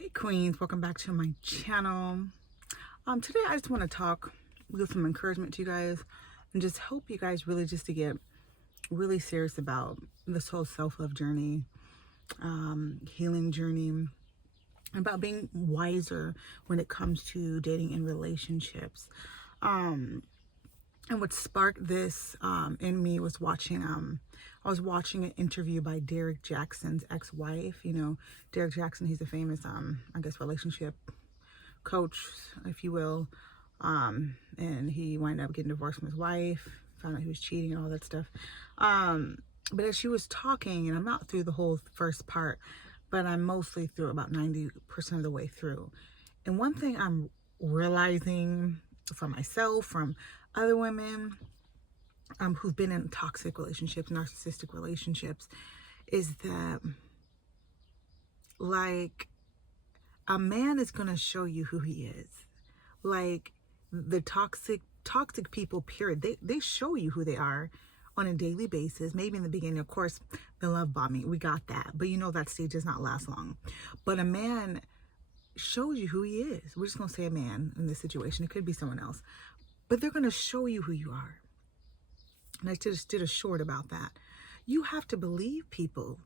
Hey Queens, welcome back to my channel. Today I just want to talk, give some encouragement to you guys, and just help you guys really just to get really serious about this whole self-love journey, healing journey, about being wiser when it comes to dating and relationships. And what sparked this in me was watching I was watching an interview by Derek Jackson's ex-wife. You know, Derek Jackson, he's a famous I guess relationship coach, if you will. And he wound up getting divorced from his wife, found out he was cheating and all that stuff. But as she was talking, and I'm not through the whole first part, but I'm mostly through about 90% of the way through. And one thing I'm realizing from myself, from other women who've been in toxic relationships, narcissistic relationships, is that like a man is going to show you who he is. Like the toxic people, period, they show you who they are on a daily basis. Maybe in the beginning, of course, the love bombing, we got that, but you know that stage does not last long. But a man shows you who he is. We're just gonna say a man in this situation. It could be someone else, but they're gonna show you who you are. And I just did a short about that. You have to believe people.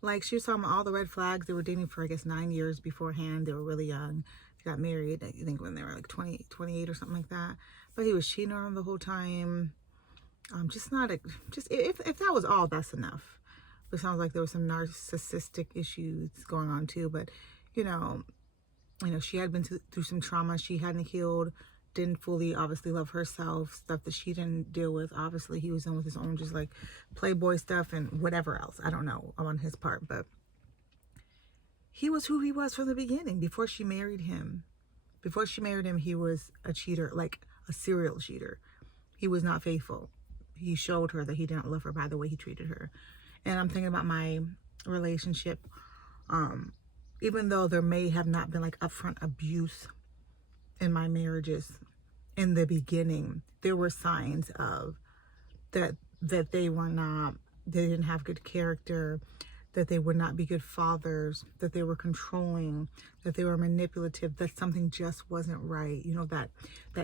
Like she was talking about all the red flags. They were dating for, I guess, 9 years beforehand. They were really young. They got married, I think, when they were like 20, 28 or something like that. But he was cheating on her the whole time. Just not a, just if that was all, that's enough. But it sounds like there was some narcissistic issues going on too. But you know, she had been through some trauma. She hadn't healed. Didn't fully, obviously, love herself. Stuff that she didn't deal with. Obviously, he was in with his own, just like playboy stuff and whatever else. I don't know on his part, but he was who he was from the beginning. Before she married him, he was a cheater, like a serial cheater. He was not faithful. He showed her that he didn't love her by the way he treated her. And I'm thinking about my relationship. Even though there may have not been like upfront abuse in my marriages in the beginning, there were signs of that they didn't have good character, that they would not be good fathers, that they were controlling, that they were manipulative, that something just wasn't right. You know, that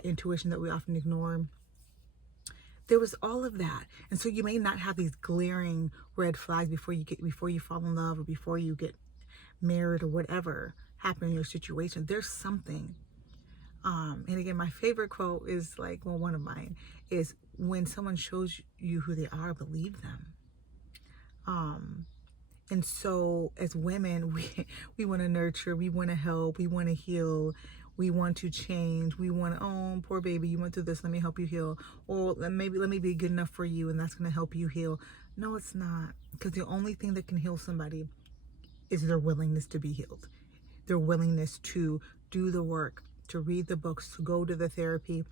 intuition that we often ignore. There was all of that. And so you may not have these glaring red flags before you fall in love or before you get married or whatever happened in your situation. There's something. And again, my favorite quote is like, well, one of mine is, when someone shows you who they are, believe them. And so as women, we want to nurture, we want to help, we want to heal, we want to change, we want, oh, poor baby, you went through this, let me help you heal. Or maybe let me be good enough for you and that's going to help you heal. No, it's not. Because the only thing that can heal somebody is their willingness to be healed. Their willingness to do the work, to read the books, to go to the therapy,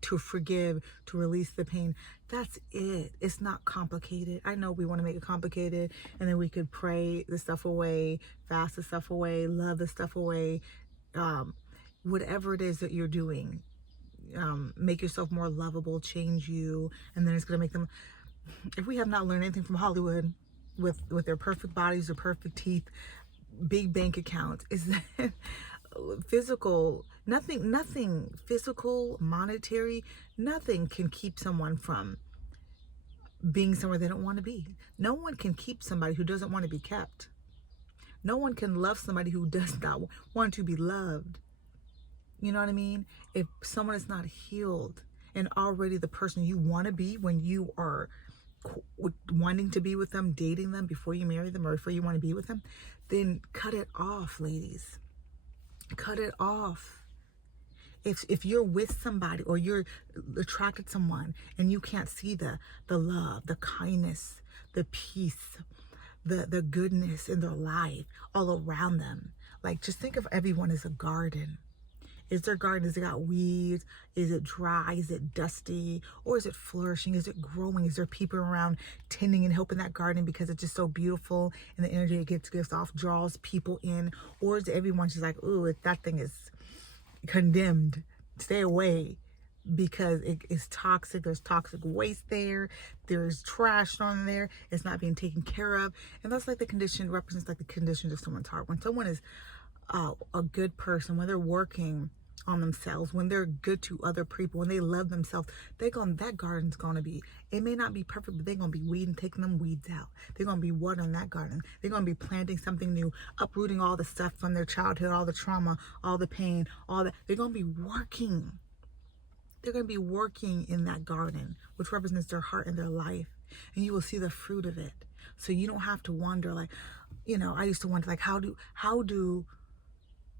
to forgive, to release the pain. That's it. It's not complicated. I know we want to make it complicated, and then we could pray the stuff away, fast the stuff away, love the stuff away. Whatever it is that you're doing, make yourself more lovable, change you, and then it's going to make them. If we have not learned anything from Hollywood with their perfect bodies or perfect teeth, big bank accounts, is that physical, nothing physical, monetary, nothing can keep someone from being somewhere they don't want to be. No one can keep somebody who doesn't want to be kept. No one can love somebody who does not want to be loved. You know what I mean? If someone is not healed and already the person you want to be when you are wanting to be with them, dating them before you marry them or before you want to be with them, then cut it off, ladies. Cut it off. If you're with somebody or you're attracted to someone and you can't see the love, the kindness, the peace, the goodness in their life all around them, like just think of everyone as a garden. Is their garden, has it got weeds? Is it dry? Is it dusty? Or is it flourishing? Is it growing? Is there people around tending and helping that garden because it's just so beautiful and the energy it gives off draws people in? Or is everyone just like, ooh, that thing is condemned, stay away because it is toxic. There's toxic waste there. There's trash on there. It's not being taken care of. And that's like the condition, represents like the conditions of someone's heart. When someone is a good person, when they're working on themselves, when they're good to other people, when they love themselves, that garden's gonna be, it may not be perfect, but they're gonna be weeding, taking them weeds out. They're gonna be watering that garden. They're gonna be planting something new, uprooting all the stuff from their childhood, all the trauma, all the pain, all that. They're gonna be working. They're gonna be working in that garden, which represents their heart and their life. And you will see the fruit of it. So you don't have to wonder, like, I used to wonder, like, how do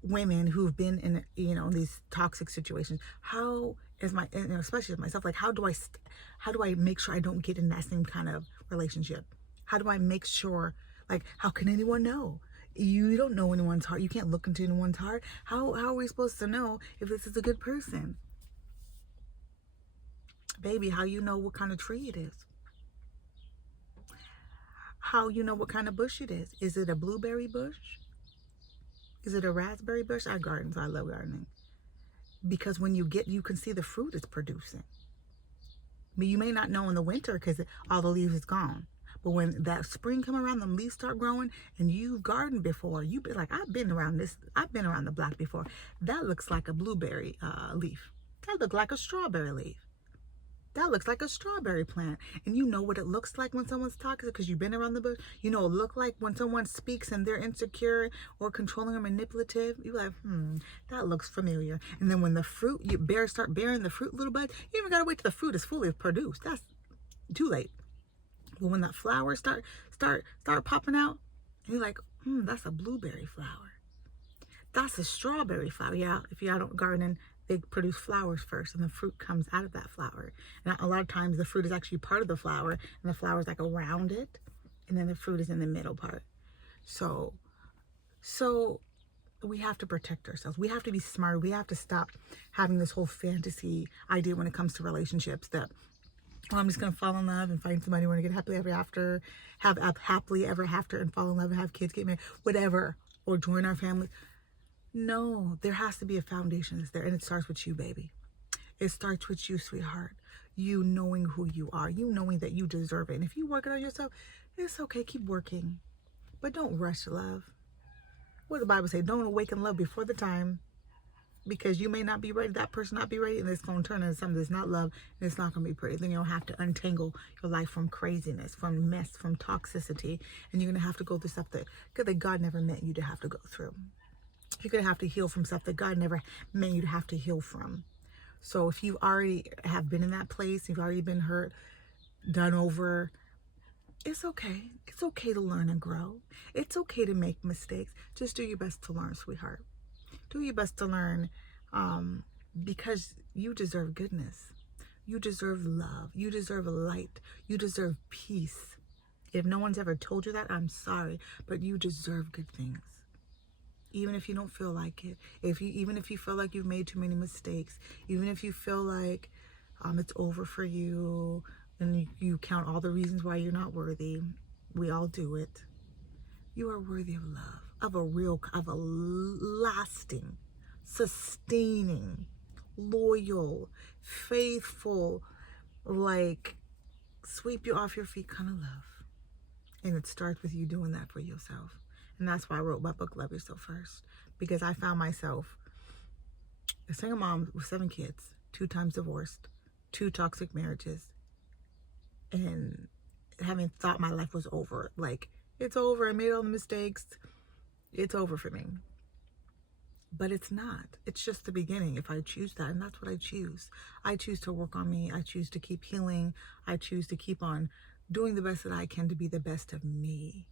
women who've been in, these toxic situations, how is especially myself, like, how do I make sure I don't get in that same kind of relationship? How do I make sure, like, how can anyone know? You don't know anyone's heart. You can't look into anyone's heart. How are we supposed to know if this is a good person? Baby, how you know what kind of tree it is? How you know what kind of bush it is? Is it a blueberry bush? Is it a raspberry bush? I garden, so I love gardening. Because when you can see the fruit it's producing. But you may not know in the winter because all the leaves is gone. But when that spring come around, the leaves start growing, and you've gardened before, you be like, I've been around the block before. That looks like a blueberry leaf. That looks like a strawberry leaf. That looks like a strawberry plant. And you know what it looks like when someone's toxic because you've been around the bush. You know, it look like when someone speaks and they're insecure or controlling or manipulative. You're like, that looks familiar. And then when the fruit, start bearing the fruit, little bud, you even gotta wait till the fruit is fully produced. That's too late. But when that flower start popping out, and you're like, that's a blueberry flower. That's a strawberry flower. Yeah, if you're out gardening, they produce flowers first, and the fruit comes out of that flower. And a lot of times the fruit is actually part of the flower, and the flower is like around it, and then the fruit is in the middle part. So we have to protect ourselves. We have to be smart. We have to stop having this whole fantasy idea when it comes to relationships that, I'm just gonna fall in love and find somebody, want to get happily ever after, have a happily ever after, and fall in love and have kids, get married, whatever, or join our family. No, there has to be a foundation that's there, and it starts with you, baby. It starts with you, sweetheart. You knowing who you are, you knowing that you deserve it. And if you're working on yourself, it's okay, keep working. But don't rush love. What does the Bible say? Don't awaken love before the time, because you may not be ready, that person not be ready, and it's going to turn into something that's not love, and it's not going to be pretty. Then you'll have to untangle your life from craziness, from mess, from toxicity, and you're going to have to go through stuff that God never meant you to have to go through. You're going to have to heal from stuff that God never meant you to have to heal from. So if you already have been in that place, you've already been hurt, done over, it's okay. It's okay to learn and grow. It's okay to make mistakes. Just do your best to learn, sweetheart. Do your best to learn, because you deserve goodness. You deserve love. You deserve light. You deserve peace. If no one's ever told you that, I'm sorry, but you deserve good things. Even if you don't feel like it, even if you feel like you've made too many mistakes, even if you feel like it's over for you, and you count all the reasons why you're not worthy, we all do it. You are worthy of love, of a lasting, sustaining, loyal, faithful, like sweep you off your feet kind of love. And it starts with you doing that for yourself. And that's why I wrote my book, Love Yourself First, because I found myself a single mom with 7 kids, 2 times divorced, 2 toxic marriages, and having thought my life was over. Like, it's over, I made all the mistakes, it's over for me. But it's not. It's just the beginning if I choose that, and that's what I choose. I choose to work on me. I choose to keep healing. I choose to keep on doing the best that I can to be the best of me,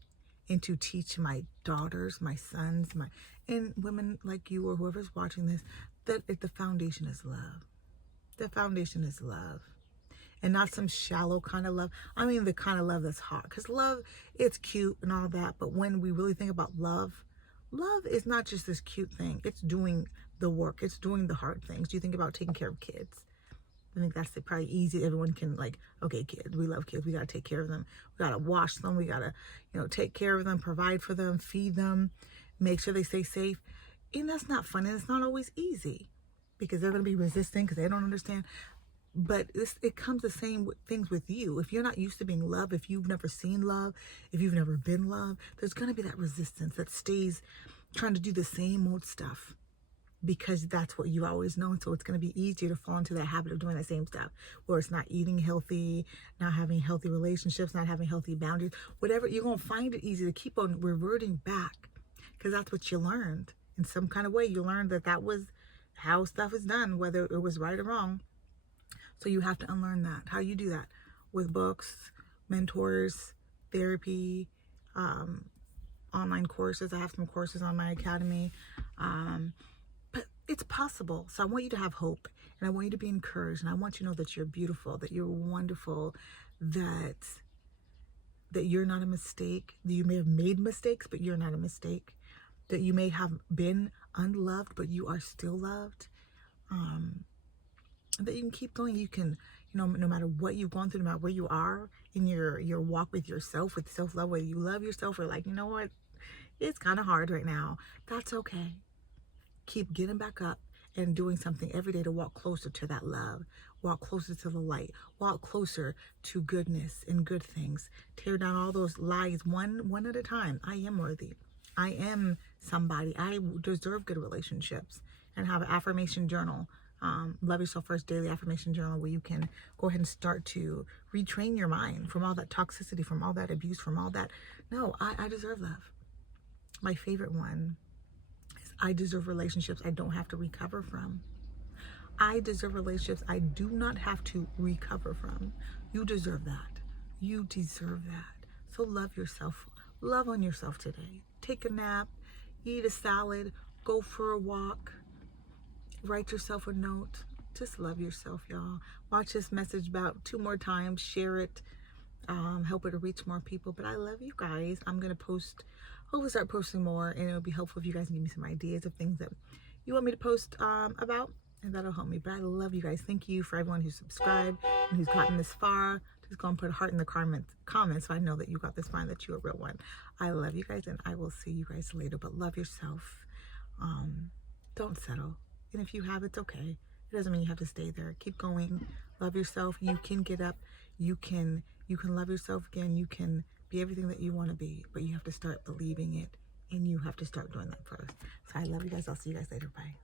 and to teach my daughters, my sons, and women like you or whoever's watching this, that the foundation is love. The foundation is love. And not some shallow kind of love. I mean the kind of love that's hot. Because love, it's cute and all that. But when we really think about love, love is not just this cute thing. It's doing the work. It's doing the hard things. You think about taking care of kids. I think that's probably easy. Everyone can, like, okay, kids, we love kids. We got to take care of them. We got to wash them. We got to, take care of them, provide for them, feed them, make sure they stay safe. And that's not fun. And it's not always easy because they're going to be resistant because they don't understand. But it comes the same things with you. If you're not used to being loved, if you've never seen love, if you've never been loved, there's going to be that resistance that stays trying to do the same old stuff because that's what you always know. So it's going to be easier to fall into that habit of doing the same stuff, where it's not eating healthy, not having healthy relationships, not having healthy boundaries, whatever. You're going to find it easy to keep on reverting back because that's what you learned. In some kind of way, you learned that that was how stuff is done, whether it was right or wrong. So you have to unlearn that. How you do that? With books, mentors, therapy, online courses. I have some courses on my academy. But it's possible. So I want you to have hope, and I want you to be encouraged, and I want you to know that you're beautiful, that you're wonderful, that you're not a mistake. That you may have made mistakes, but you're not a mistake. That you may have been unloved, but you are still loved. That you can keep going. You can, no matter what you've gone through, no matter where you are in your walk with yourself, with self-love, whether you love yourself or like, you know what, it's kind of hard right now. That's okay. Keep getting back up and doing something every day to walk closer to that love, walk closer to the light, walk closer to goodness and good things. Tear down all those lies one at a time. I am worthy. I am somebody. I deserve good relationships. And have an affirmation journal. Love Yourself First daily affirmation journal, where you can go ahead and start to retrain your mind from all that toxicity, from all that abuse, from all that. No, I deserve love. My favorite one is I deserve relationships I don't have to recover from. I deserve relationships I do not have to recover from. You deserve that. You deserve that. So love yourself. Love on yourself today. Take a nap, eat a salad, go for a walk, write yourself a note. Just love yourself, y'all. Watch this message about 2 more times. Share it. Help it to reach more people. But I love you guys. I'm going to post, hopefully start posting more, and it'll be helpful if you guys can give me some ideas of things that you want me to post about, and that'll help me. But I love you guys. Thank you for everyone who's subscribed and who's gotten this far. Just go and put a heart in the comments so I know that you got this far and that you're a real one. I love you guys, and I will see you guys later. But love yourself. Don't settle. And if you have, it's okay. It doesn't mean you have to stay there. Keep going. Love yourself. You can get up. You can love yourself again. You can be everything that you want to be, but you have to start believing it, and you have to start doing that first. So I love you guys. I'll see you guys later. Bye.